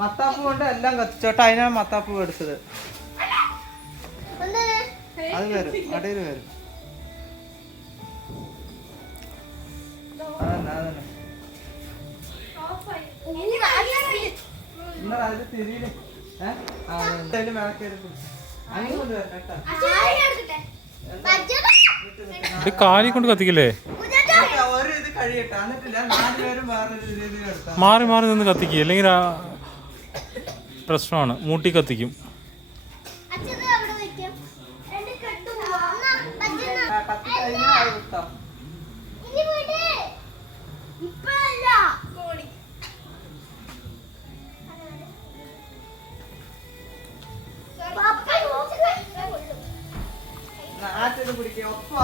മത്താപ്പ് കൊണ്ട് എല്ലാം കത്തിച്ചോട്ടെ. അതിനാണ് മത്താപ്പ് എടുത്തത്. അത് വരും, അടയിൽ വരും. അതന്നെ അതന്നെ. എന്നാ അതിൽ തിരിയില് മേളക്കേറി അങ്ങനെ കൊണ്ടുവരണം കേട്ടോ. കാലി കൊണ്ട് കത്തിക്കില്ലേ? ഒരു ഇത് കഴിയട്ടെ. എന്നിട്ടില്ല 4 പേരും വേറൊരു രീതിയിൽ എടുത്താൽ മാറി മാറി നിന്ന് കത്തിക്കുക, അല്ലെങ്കിൽ പ്രശ്നമാണ്. മൂട്ടി കത്തിക്കും. ആറ്റത് പിടിക്കുക. ഒപ്പം